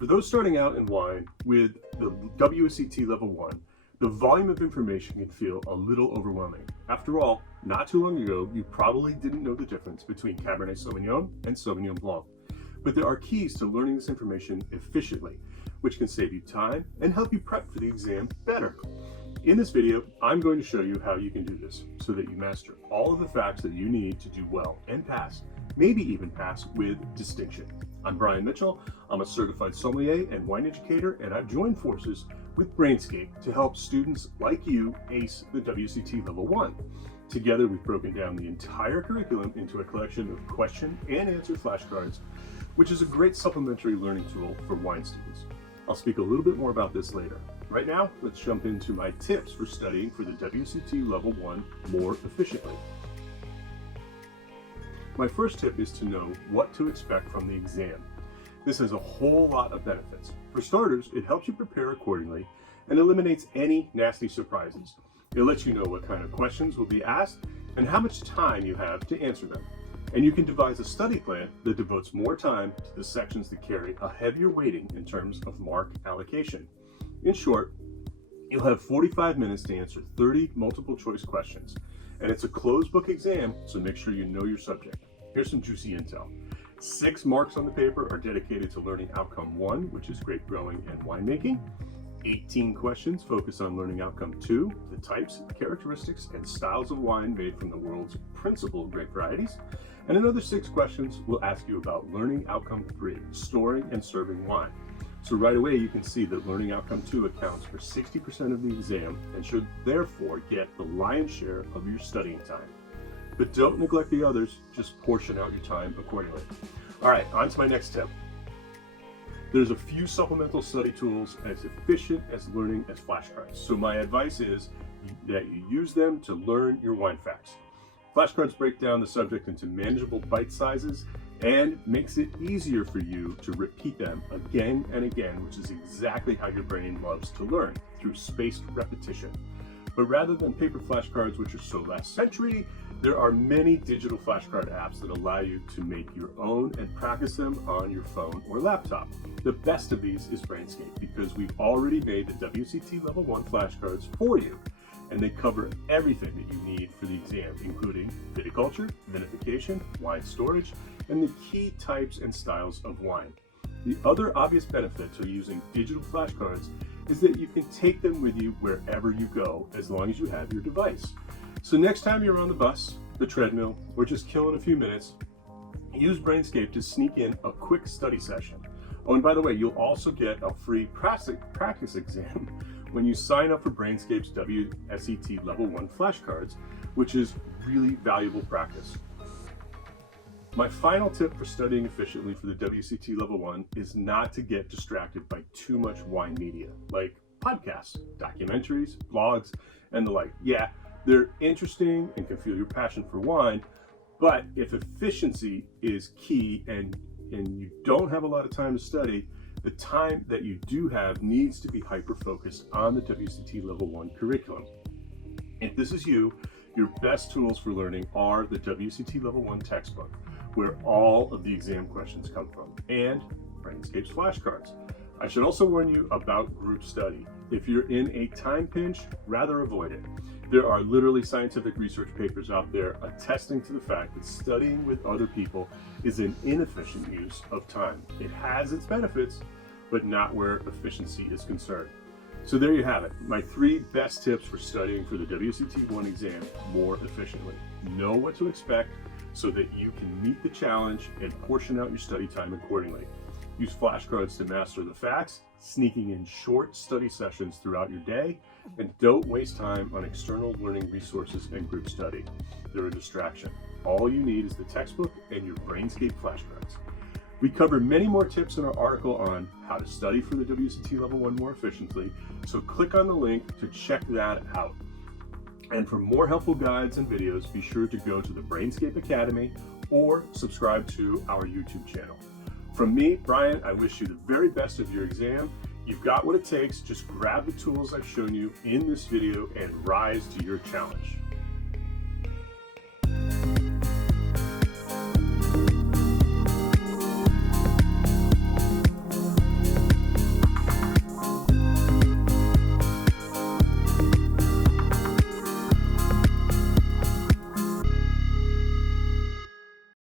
For those starting out in wine with the WSET Level 1, the volume of information can feel a little overwhelming. After all, not too long ago, you probably didn't know the difference between Cabernet Sauvignon and Sauvignon Blanc. But there are keys to learning this information efficiently, which can save you time and help you prep for the exam better. In this video, I'm going to show you how you can do this so that you master all of the facts that you need to do well and pass, maybe even pass with distinction. I'm Brian Mitchell. I'm a certified sommelier and wine educator, and I've joined forces with Brainscape to help students like you ace the WSET Level 1. Together, we've broken down the entire curriculum into a collection of question and answer flashcards, which is a great supplementary learning tool for wine students. I'll speak a little bit more about this later. Right now, let's jump into my tips for studying for the WSET Level 1 more efficiently. My first tip is to know what to expect from the exam. This has a whole lot of benefits. For starters, it helps you prepare accordingly and eliminates any nasty surprises. It lets you know what kind of questions will be asked and how much time you have to answer them. And you can devise a study plan that devotes more time to the sections that carry a heavier weighting in terms of mark allocation. In short, you'll have 45 minutes to answer 30 multiple choice questions. And it's a closed book exam, so make sure you know your subject. Here's some juicy intel. 6 marks on the paper are dedicated to learning outcome 1, which is grape growing and winemaking. 18 questions focus on learning outcome 2, the types, characteristics, and styles of wine made from the world's principal grape varieties. And another 6 questions will ask you about learning outcome 3, storing and serving wine. So right away you can see that learning outcome 2 accounts for 60% of the exam and should therefore get the lion's share of your studying time. But don't neglect the others, just portion out your time accordingly. All right, on to my next tip. There's a few supplemental study tools as efficient as learning as flashcards. So my advice is that you use them to learn your wine facts. Flashcards break down the subject into manageable bite sizes and makes it easier for you to repeat them again and again, which is exactly how your brain loves to learn, through spaced repetition. But rather than paper flashcards, which are so last century, there are many digital flashcard apps that allow you to make your own and practice them on your phone or laptop. The best of these is Brainscape, because we've already made the WSET Level 1 flashcards for you, and they cover everything that you need for the exam, including viticulture, vinification, wine storage, and the key types and styles of wine. The other obvious benefit to using digital flashcards is that you can take them with you wherever you go, as long as you have your device. So next time you're on the bus, the treadmill, or just killing a few minutes, use Brainscape to sneak in a quick study session. Oh, and by the way, you'll also get a free practice exam when you sign up for Brainscape's WSET Level 1 flashcards, which is really valuable practice. My final tip for studying efficiently for the WSET Level 1 is not to get distracted by too much wine media, like podcasts, documentaries, blogs, and the like. Yeah, they're interesting and can fuel your passion for wine, but if efficiency is key and you don't have a lot of time to study, the time that you do have needs to be hyper-focused on the WSET Level 1 curriculum. If this is you, your best tools for learning are the WSET Level 1 textbook, where all of the exam questions come from, and Brainscape's flashcards. I should also warn you about group study. If you're in a time pinch, rather avoid it. There are literally scientific research papers out there attesting to the fact that studying with other people is an inefficient use of time. It has its benefits, but not where efficiency is concerned. So there you have it, my 3 best tips for studying for the WSET 1 exam more efficiently. Know what to expect so that you can meet the challenge and portion out your study time accordingly. Use flashcards to master the facts, sneaking in short study sessions throughout your day, and don't waste time on external learning resources and group study. They're a distraction. All you need is the textbook and your Brainscape flashcards. We cover many more tips in our article on how to study for the WSET Level 1 more efficiently, so click on the link to check that out. And for more helpful guides and videos, be sure to go to the Brainscape Academy or subscribe to our YouTube channel. From me, Brian, I wish you the very best of your exam. You've got what it takes. Just grab the tools I've shown you in this video and rise to your challenge.